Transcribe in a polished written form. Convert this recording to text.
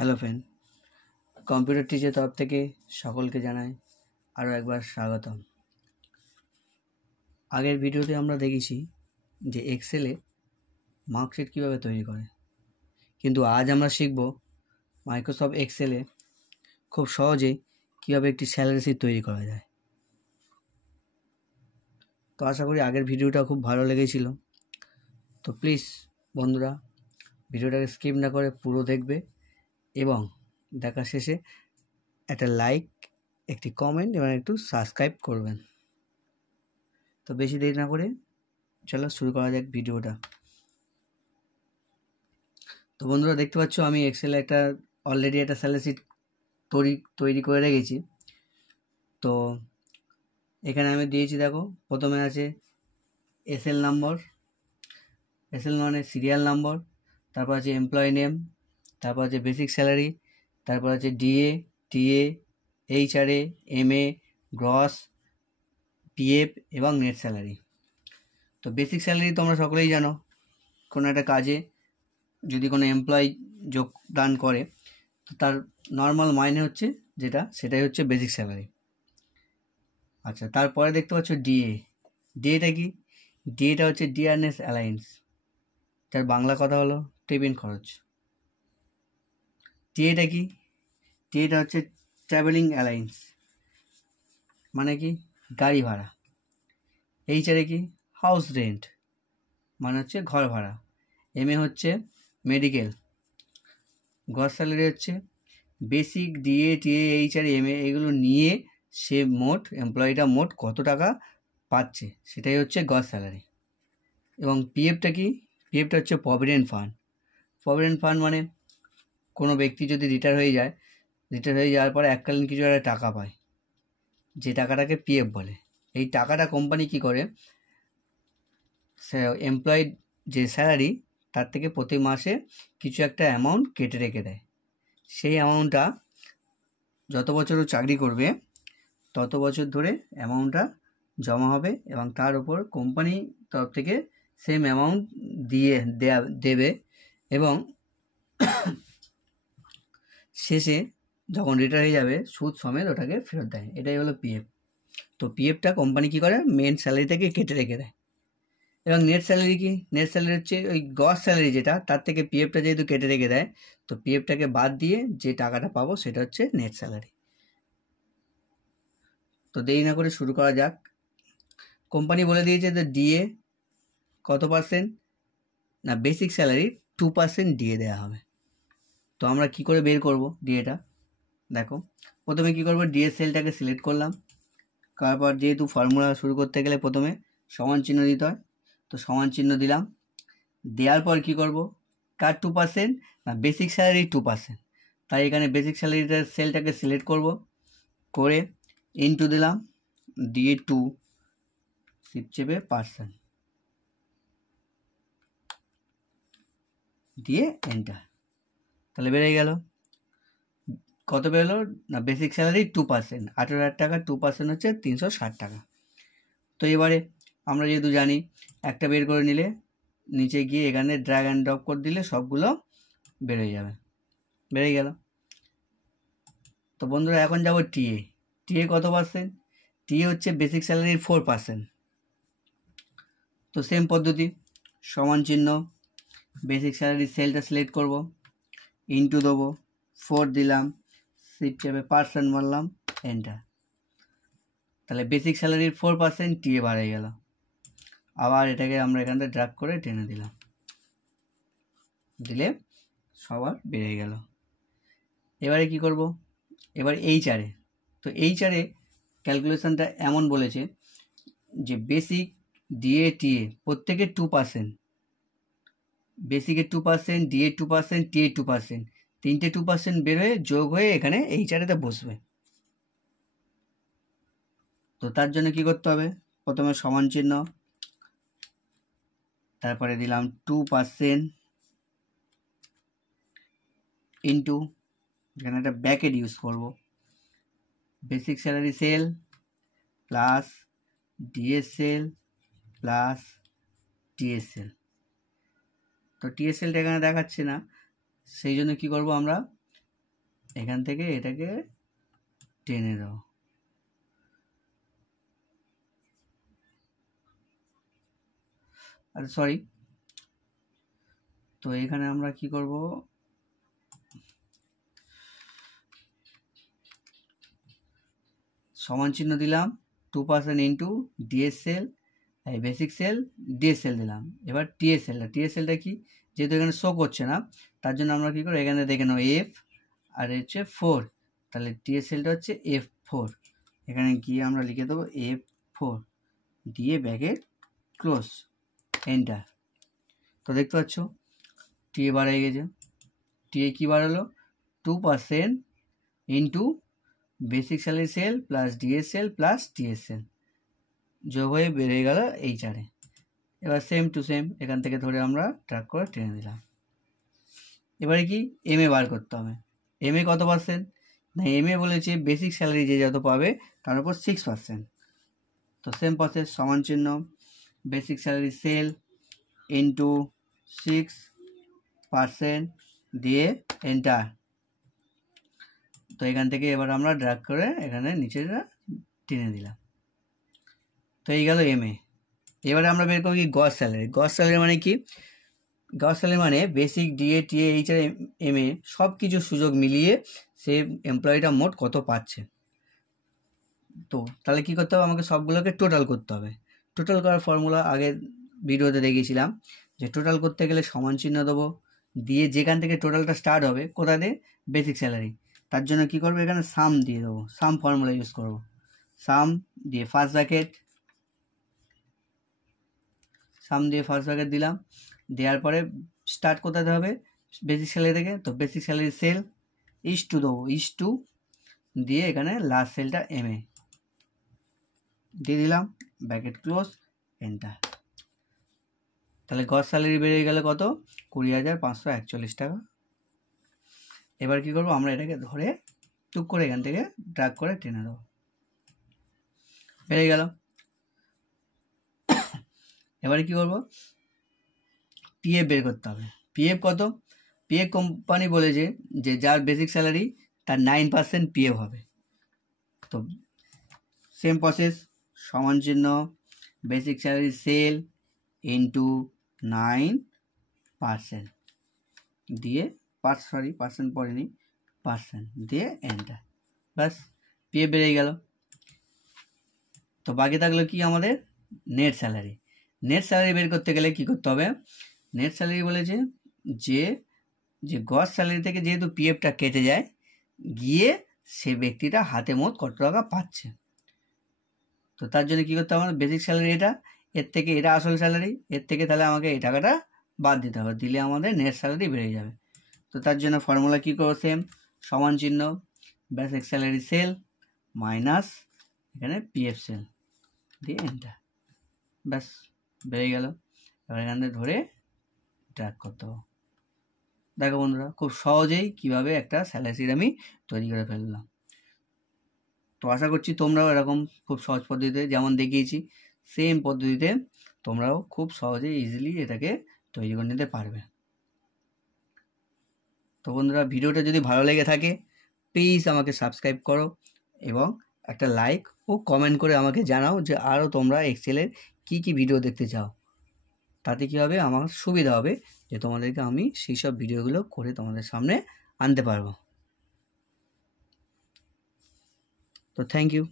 Hello friend, computer teacher তরফ থেকে সকলকে জানাই আরও একবার স্বাগতম। আগের ভিডিওতে আমরা দেখেছি যে এক্সেলে মার্কশিট কীভাবে তৈরি করে, কিন্তু আজ আমরা শিখব মাইক্রোসফট এক্সেলে খুব সহজেই কীভাবে একটি স্যালারি শিট তৈরি করা যায়। তো আশা করি আগের ভিডিওটা খুব ভালো লেগেছিল। তো প্লিজ বন্ধুরা, ভিডিওটাকে স্কিপ না করে পুরো দেখবে এবং দেখা শেষে একটা লাইক, একটি কমেন্ট এবং একটু সাবস্ক্রাইব করবেন। তো বেশি দেরি না করে চলো শুরু করা যাক ভিডিওটা। তো বন্ধুরা, দেখতে পাচ্ছ আমি এক্সেলে অলরেডি একটা স্যালারি শিট তৈরি করে রেখেছি। তো এখানে আমি দিয়েছি, দেখো প্রথমে আছে এসএল নাম্বার, এসএল মানে সিরিয়াল নাম্বার, তারপর আছে এমপ্লয়ি নেম, তারপর আছে বেসিক স্যালারি, তারপর আছে DA, TA, HRA, MA, gross, PF এবং নেট স্যালারি। তো বেসিক স্যালারি তোমরা সকলেই জানো, কোনো একটা কাজে যদি কোনো এমপ্লয়ি যোগদান করে তো তার নর্মাল মাইনে হচ্ছে সেটাই হচ্ছে বেসিক স্যালারি। আচ্ছা, তারপরে দেখতে পাচ্ছ ডিএ। ডিএটা কি? ডিএটা হচ্ছে ডিয়ারনেস অ্যালায়েন্স, যার বাংলা কথা হলো টিফিন খরচ। টিএটা কি? টিএটা হচ্ছে ট্রাভেলিং অ্যালায়েন্স, মানে কি গাড়ি ভাড়া। এইচআরএ কি? হাউস রেন্ট, মানে হচ্ছে ঘর ভাড়া। এমএ হচ্ছে মেডিকেল। গ্রস স্যালারি হচ্ছে basic, DA, TA, HRA, MA এগুলো নিয়ে সে এমপ্লয়িটা মোট কত টাকা পাচ্ছে সেটাই হচ্ছে গ্রস স্যালারি। এবং পিএফটা কি? পিএফটা হচ্ছে প্রভিডেন্ট ফান্ড। প্রভিডেন্ট ফান্ড মানে কোনো ব্যক্তি যদি রিটায়ার হয়ে যাওয়ার পরে এককালীন কিছু একটা টাকা পায়, যে টাকাটাকে পিএফ বলে। এই টাকাটা কোম্পানি কি করে, এমপ্লয়ির যে স্যালারি তার থেকে প্রতি মাসে কিছু একটা অ্যামাউন্ট কেটে রেখে দেয়। সেই অ্যামাউন্টটা যত বছর ও চাকরি করবে তত বছর ধরে অ্যামাউন্টটা জমা হবে এবং তার উপর কোম্পানি তরফ থেকে সেম অ্যামাউন্ট দেবে এবং শেষে যখন রিটায়ার হয়ে যাবে সুদ সমেত ওটাকে ফেরত দেয়। এটাই হলো পিএফ। তো পিএফটা কোম্পানি কী করে, মেন স্যালারি থেকে কেটে রেখে দেয়। এবং নেট স্যালারি কি? নেট স্যালারি হচ্ছে ওই গ্রস স্যালারি যেটা, তার থেকে পিএফটা যেহেতু কেটে রেখে দেয়, তো পিএফটাকে বাদ দিয়ে যে টাকাটা পাবো সেটা হচ্ছে নেট স্যালারি। তো দেরি না করে শুরু করা যাক। কোম্পানি বলে দিয়েছে যে ডিএ কত পার্সেন্ট না, বেসিক স্যালারি 2% ডিএ দেওয়া হবে। তো আমরা কি করে বের করব ডিএটা? দেখো, প্রথমে কি করব, ডিএ সেলটাকে সিলেক্ট করলাম। তারপর যেহেতু ফর্মুলা শুরু করতে গেলে প্রথমে সমান চিহ্ন দিতে হয়, তো সমান চিহ্ন দিলাম। দেওয়ার পর কি করব, কার 2% না, বেসিক স্যালারি 2%। তাই এখানে বেসিক স্যালারিটা সেলটাকে সিলেক্ট করব, করে ইনটু দিলাম দিয়ে 2 শিফট চেপে পার্সেন্ট দিয়ে এন্টার। তাহলে বেড়ে গেল, কত বেরোলো না, বেসিক স্যালারি 2%, 18,000 টাকা 2% হচ্ছে 360 টাকা। তো এবারে আমরা যেহেতু জানি একটা বের করে নিলে নিচে গিয়ে এখানে ড্র্যাগ অ্যান্ড ড্রপ করে দিলে সবগুলো বেড়ে যাবে, বেড়ে গেল। তো বন্ধুরা, এখন যাব টিএ। টিএ কত পার্সেন্ট? টিএ হচ্ছে বেসিক স্যালারির 4%। তো সেম পদ্ধতি, সমান চিহ্ন, বেসিক স্যালারি সেলটা সিলেক্ট করব, ইনটু দেবো, 4 দিলাম, শিফট চেপে পার্সেন্ট মারলাম, এন্টার। তাহলে বেসিক স্যালারির 4% টিএ বাড়ে গেল। আবার এটাকে আমরা এখান থেকে ড্রাগ করে টেনে দিলে সবার বেড়ে গেল। এবারে কি করব, এবার এইচআরএ। তো এইচআরএ ক্যালকুলেশনটা এমন বলেছে যে বেসিক, ডিএ, টিএ প্রত্যেকে 2%, বেসিকের 2%, ডিএ 2%, টিএ 2%, তিনটে 2% বের হয়ে যোগ হয়ে এখানে এইচআরএতে বসবে। তো তার জন্য কি করতে হবে, প্রথমে সমান চিহ্ন, তারপরে দিলাম 2% ইন্টু, এখানে একটা ব্র্যাকেট ইউজ করব, basic salary cell plus DSL plus TSL. তো টিএসএলটা এখানে দেখাচ্ছে না, সেই জন্য কি করব, আমরা এখান থেকে এটাকে টেনে দাও, আর সরি, তো এখানে আমরা কি করব, সমান চিহ্ন দিলাম 2% ইন্টু ডিএসএল, এই বেসিক সেল ডিএসএল দিলাম। এবার টিএসএলটা কি, যেহেতু এখানে শো করছে না তার জন্য আমরা কি করব, এখানে দেখে নাও এফ আর হচ্ছে 4, তাহলে টিএসএলটা হচ্ছে F4। এখানে গিয়ে আমরা লিখে দেবো F4 দিয়ে ব্যাকেট ক্লোজ, এন্টার। তো দেখতে পাচ্ছ টি এ বাড়ে গেছে, টি এ কী বাড়ালো, 2% into basic salary cell plus DSL plus TSL যোগ হয়ে বেড়ে গেল এইচআরে। এবার সেম টু সেম এখান থেকে ধরে আমরা ট্র্যাক করে টেনে দিলাম। এবারে কি এম এ বার করতে হবে, এম এ কত পার্সেন্ট না, এম এ বলেছে বেসিক স্যালারি যে যত পাবে তার উপর 6%। তো সেম প্রসেস, সমান চিহ্ন বেসিক স্যালারি সেল ইন্টু 6% দিয়ে এন্টার। তো এখান থেকে এবার আমরা ড্র্যাগ করে এখানে নিচেটা টেনে দিলাম। তো এই গেল এম এ। এবারে আমরা বের করি গস স্যালারি। গস স্যালারি মানে কি, গস স্যালারি মানে basic DA TA HR M A সব কিছু সুযোগ মিলিয়ে সে এমপ্লয়িটা মোট কত পাচ্ছে। তো তাহলে কী করতে হবে, আমাকে সবগুলোকে টোটাল করতে হবে। টোটাল করার ফর্মুলা আগের ভিডিওতে দেখিয়েছিলাম, যে টোটাল করতে গেলে সমান চিহ্ন দেবো, দিয়ে যেখান থেকে টোটালটা স্টার্ট হবে কোথা দিয়ে, বেসিক স্যালারি, তার জন্য কি করবো, এখানে সাম দিয়ে দেবো, সাম ফর্মুলা ইউজ করব। সাম দিয়ে ফার্স্ট ব্র্যাকেট, সাম দিয়ে ফার্স্ট ব্র্যাকেট দিলাম, দেওয়ার পরে স্টার্ট কোথাতে হবে, বেসিক স্যালারি থেকে। তো basic salary sell is to দেবো, ইস টু দিয়ে এখানে লাস্ট সেলটা এম এ দিয়ে দিলাম, ব্র্যাকেট ক্লোজ, এন্টার। তাহলে গস স্যালারি বেড়ে গেলে কত, 20,541 টাকা। এবার কি করবো, আমরা এটাকে ধরে টুক করে এখান থেকে ড্রাগ করে টেনে দেবো, বেড়ে গেল। এবারে কি করবো, পিএফ বের করতে হবে। পিএফ কত, পিএফ কোম্পানি বলেছে যে যার বেসিক স্যালারি তার 9% পিএফ হবে। তো সেম প্রসেস, সমান চিহ্ন বেসিক স্যালারি সেল ইন্টু 9% দিয়ে পার্সেন্ট পড়েনি, পার্সেন্ট দিয়ে এন্টার, ব্যাস পিএফ বেড়ে গেল। তো বাকি থাকলো কি আমাদের নেট স্যালারি। নেট স্যালারি বের করতে গেলে কি করতে হবে, নেট স্যালারি বলেছে যে যে গস স্যালারি থেকে যেহেতু পিএফটা কেটে যায়, গিয়ে সে ব্যক্তিটা হাতে মোট কত টাকা পাচ্ছে। তো তার জন্য কী করতে হবে, আমার বেসিক স্যালারি এটা, এর থেকে এটা আসল স্যালারি, এর থেকে তাহলে আমাকে এই টাকাটা বাদ দিতে হবে, দিলে আমাদের নেট স্যালারি বেড়ে যাবে। তো তার জন্য ফর্মুলা কী করো, সেম সমান চিহ্ন বেসিক স্যালারি সেল মাইনাস এখানে পিএফ সেল দিয়ে এন্টার, ব্যাস বেড়ে গেল। এবার এখান থেকে ধরে ট্র্যাক করতে হবে। দেখো বন্ধুরা, খুব সহজেই কিভাবে একটা স্যালারি শিট আমি তৈরি করে ফেললাম। তো আশা করছি তোমরাও এরকম খুব সহজ পদ্ধতিতে যেমন দেখিয়েছি সেম পদ্ধতিতে তোমরাও খুব সহজে ইজিলি এটাকে তৈরি করে নিতে পারবে। তো বন্ধুরা, ভিডিওটা যদি ভালো লেগে থাকে প্লিজ আমাকে সাবস্ক্রাইব করো এবং একটা লাইক ও কমেন্ট করে আমাকে জানাও যে আরও তোমরা এক্সেলের কী কী ভিডিও দেখতে চাও। তাতে কী হবে, আমার সুবিধা হবে যে তোমাদেরকে আমি সেই সব ভিডিওগুলো করে তোমাদের সামনে আনতে পারবো। তো থ্যাংক ইউ।